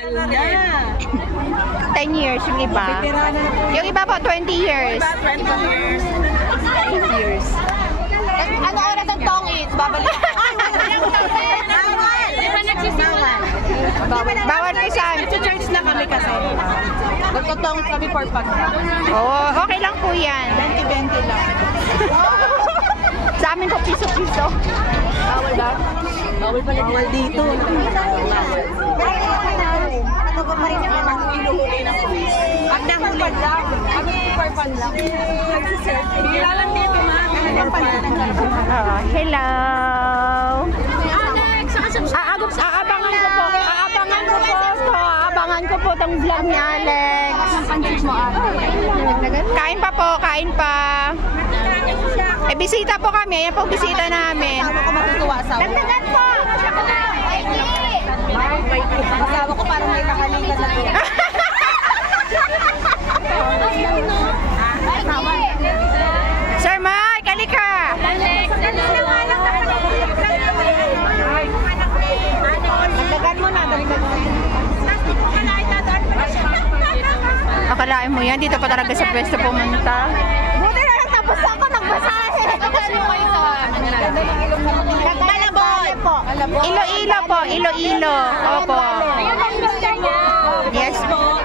10 years yung iba. Yung iba po, 20 years. 20 years. 20 years. Ano oras ang tongits? Babalik. Bawal po saan? Church na kami kasi. Nagtotongits kami for pag. Oo, okay lang po yan. 20-20 lang. Sa amin po, piso-piso. Bawal ba? Bawal pala. Bawal dito. Pag nahuli lang. Ako for fun lang. Bila lang dito, ma. Hello. Aabangan ko po tong vlog ni Alex. Kain pa po, kain pa. Eh, bisita po kami. Ayan po bisita namin. Dagdagan po! Asawa ko parang may kakalikan na po. Sir Mike, halika! Dagdagan mo na, dagdagan mo. Akalain mo yan, dito pa talaga sa pwesto pumunta. Buti na lang tapos ako nagbasahe. Iloilo po, Iloilo. Opo. Yes po.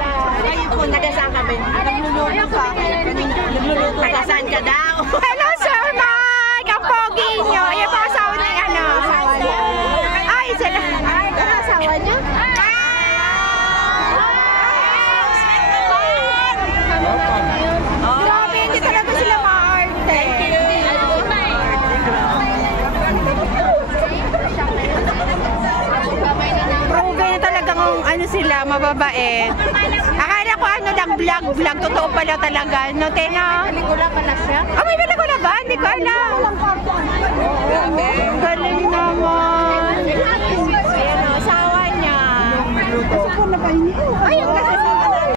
Ayun po, nagasaan kami. Nagluluto ka. Nagluluto ka. Saan ka daw? Hello, Sir Mike! Ang pogi nyo. Ayan po asawa ni ano. Ay, sila. Ay, ano asawa niya? Grabe, hindi talaga sila maarte. Proven na talagang ano sila, mababait. Akala ko ano lang, vlog. Totoo pala talaga. No, Tena? Pelikula pala siya. Oh, may pelikula ba? Hindi ko alam. Galing naman. Ayan o, asawa niya. Ay, ang ganda.